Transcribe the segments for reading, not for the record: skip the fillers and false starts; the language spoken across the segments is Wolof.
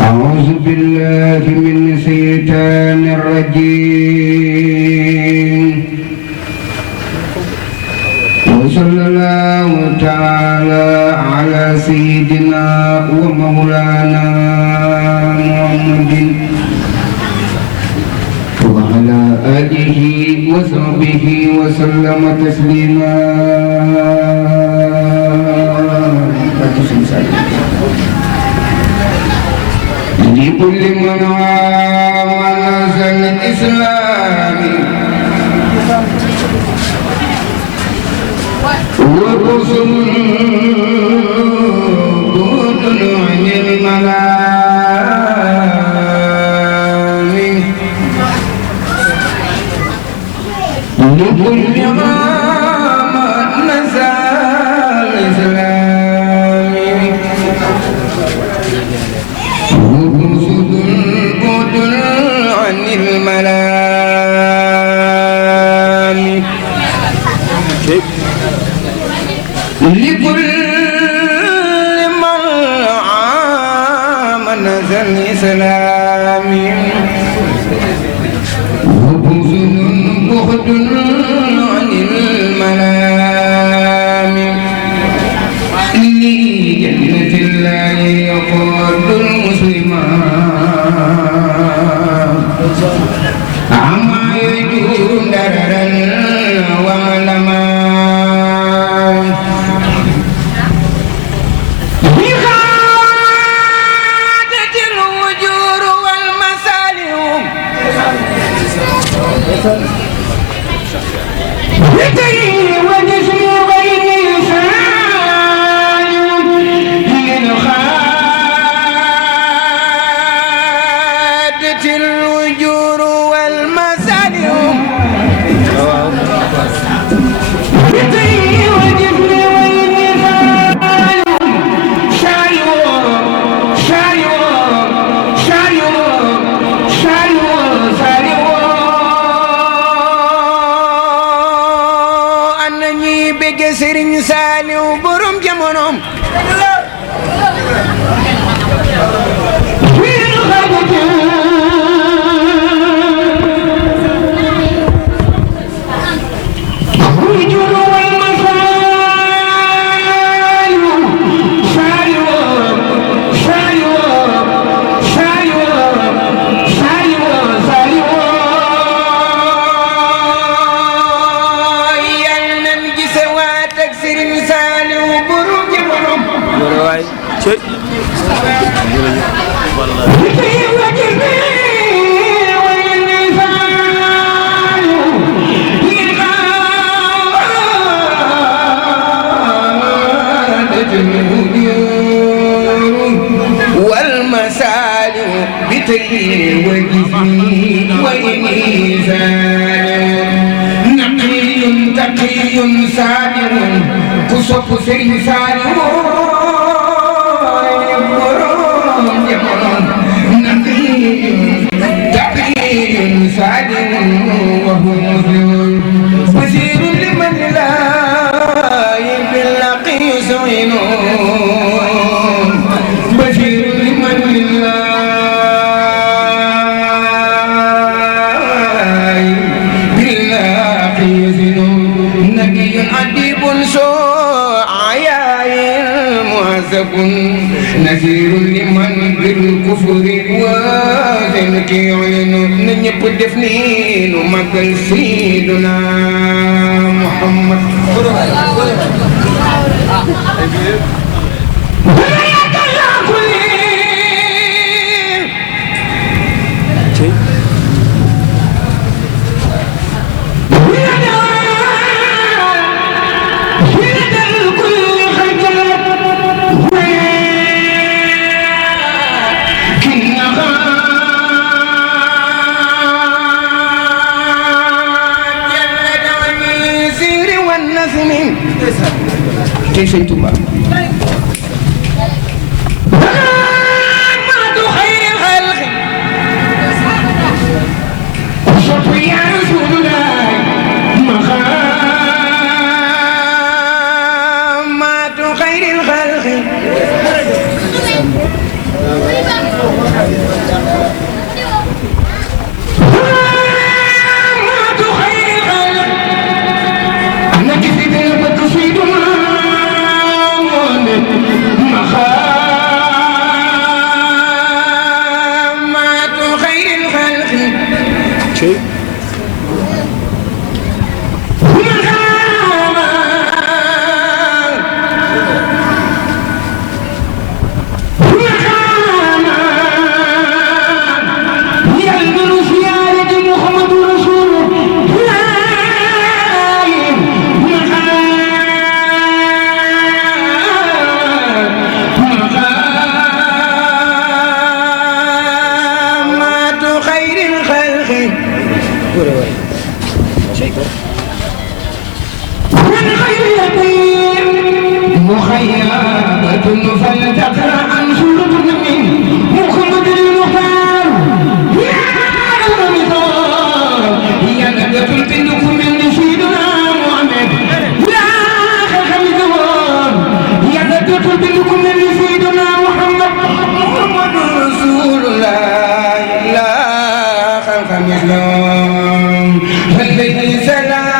أعوذ بالله من الشيطان الرجيم وصلى الله تعالى على سيدنا ومولانا محمد وعلى آله وصحبه وسلم تسليما. لكل من عامل الإسلام ورسل دون عن الملام لكل من لكل من آمن الإسلام وبغض عن الملام لجنة الله يقود المسلمان عما يجون دررا وعلما Serigne Saliou borom jamonoom كسوف سيرين سالو تقي سالو وهو مسلم بشير لمن لا باللقي يسعين بشير لمن لا باللقي يسعين نبي عديب نذير لمن بالكفر وذنك يعين نجب دفنين ومقل سيدنا محمد tey sëñ Touba مخيبة فلتقرأ عن سورة من محمد المختار يا رمضان هي نبذة بنكم من سيدنا محمد يا رمضان هي نبذة بنكم من سيدنا محمد محمد رسول الله لا خلق مثله فليه سلام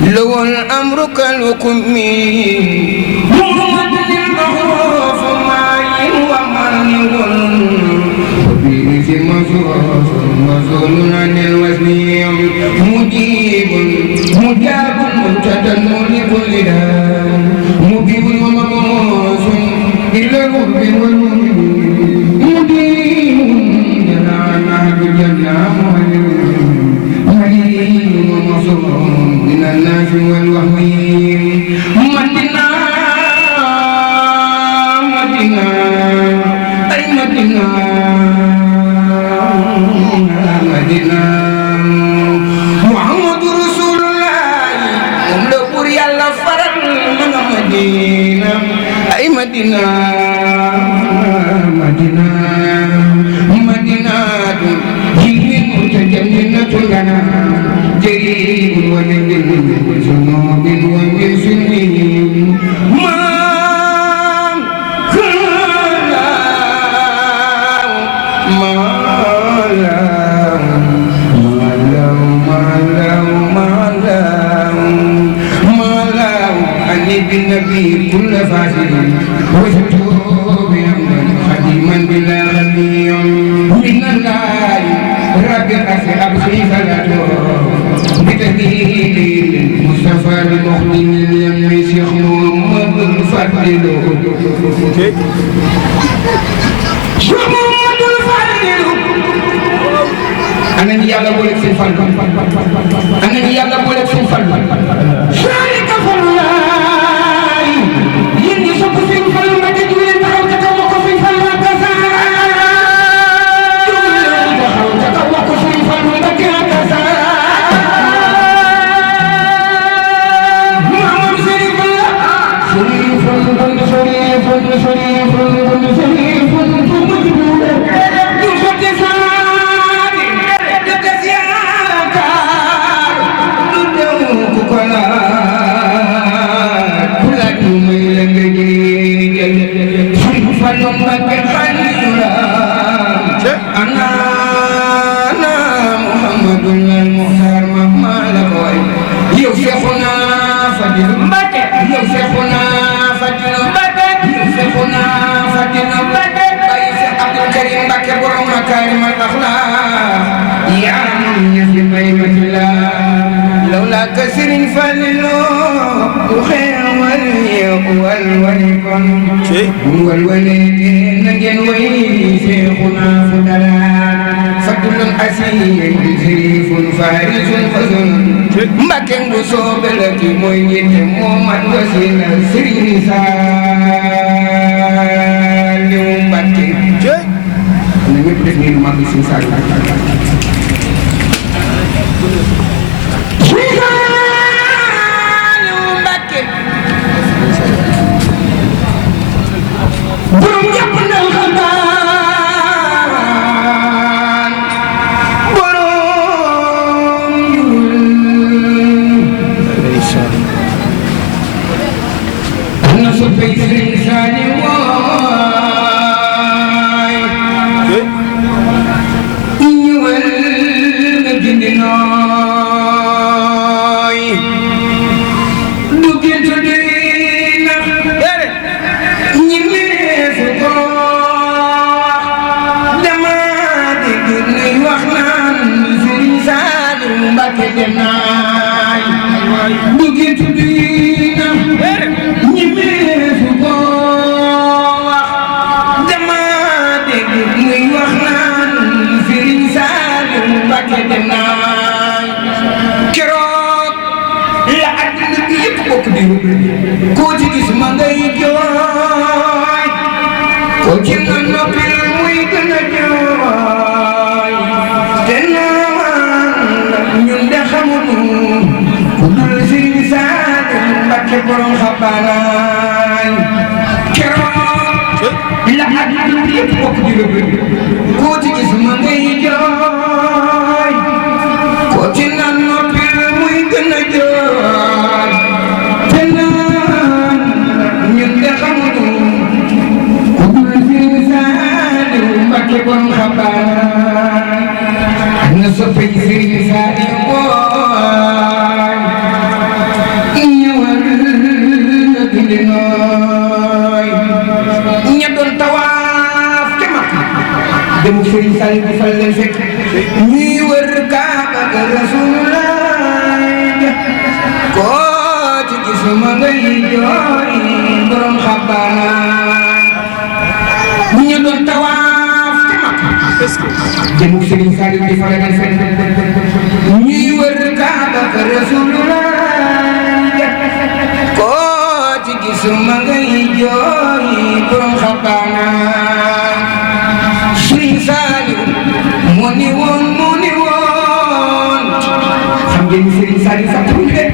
لو الأمر كالحكم محمد المعروف معين ومعنى وبه في مزول عن الوزن مجيب مجاب مبتدا لكل داء مجيب ومبعوث إلى الرب والمجيب مجيب جنانا بالجنة مليم ومصور من الناس والوهمين مدنا مدنا أي مدنا مدنا محمد رسول الله مملكور يلا فرد من مدينة أي مدنا مدنا مدينة جيل متجننة لنا جريب ونجل وزنوب ومن سنين ما خلا ما لا ما لا أني بالنبي كل فاسد وجدته بأمر خديما بلا غني من الله رب الأسر أبخي صلاته بتهديد المصطفى المخدم اليم شيخ محمد الفضل شيخ محمد الفضل أنا يلا بقولك في الفضل أنا يلا بقولك في الفضل شارك فضل يني سوق في الفضل ما تقول أنت أو تتوقف في الفضل ما تزال تتوقف في الفضل ما تزال كسر فللو وخير والولد نجن وي شيخنا فضلا فضل أسير شريف فارس فضل مكن بصوب لك موي محمد وسيلة سرين سالم بكي نمت دفنين ما في سنسال Mbàkke dem naay dem naa keroog la àddina bi yëpp bokk di koo ci gis ma ngay jooy koo ci na noppil muy gën a jooy te naan ñun de xamuñu ku dul Sëriñ Saaliw Mbàkke borom xabaanaay keroog la àddina bi yëpp bokk di koo ci gis ma ngay jooy koo ci na noppil muy gën a jooy te naan ñun de xamuñu ku dul Sëriñ Saaliw Mbàkke borom xabaanaay na soppe Sëriñ Saaliw booy ñëwal nga gindi nooy ña doon tawaaf ke Makka demu Sëriñ Saaliw bi fal leen fekk ñuy wër Kaaba ga Rasulullah koo ci gis ma ngay jooy borom xabaanaay ña doon tawaaf ke Makka demu Sëriñ Saaliw bi fal leen fekk ñuy wër Kaaba ga Rasulullah koo ci gis ma ngay jooy borom xabaanaay Sëriñ Saaliw moo ni woon xam ngeen ni Sëriñ Saaliw fàttewuñu de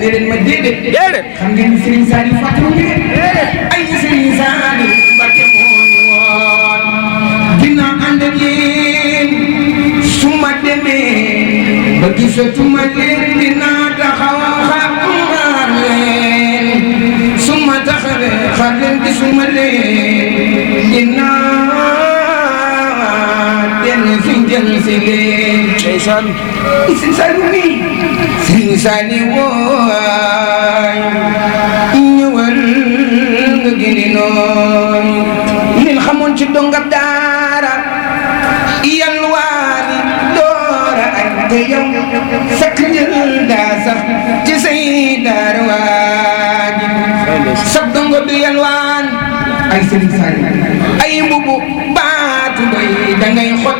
ne leen ma déedéet xam ngeen ni Sëriñ Saaliw fàttewuñu de ay Sëriñ Saaliw Mbàkke moo ni woon dina ànd ak yéen su ma demee ba gisatuma leen dinaa taxaw xaar leen su ma taxawee xaar leen gisuma leen dinaa dellu si jël si leen. ndeysaan Sëriñ Saaliw nii Sëriñ Saaliw waay ñëwal nga gindi nooy leen xamoon ci dongab daara yalwaani doora ak te yow sakk jël daa sax ci say daara waaji sab dongo du yalwaan ay Sëriñ Saaliw ay mbubu baatu doy dangay xot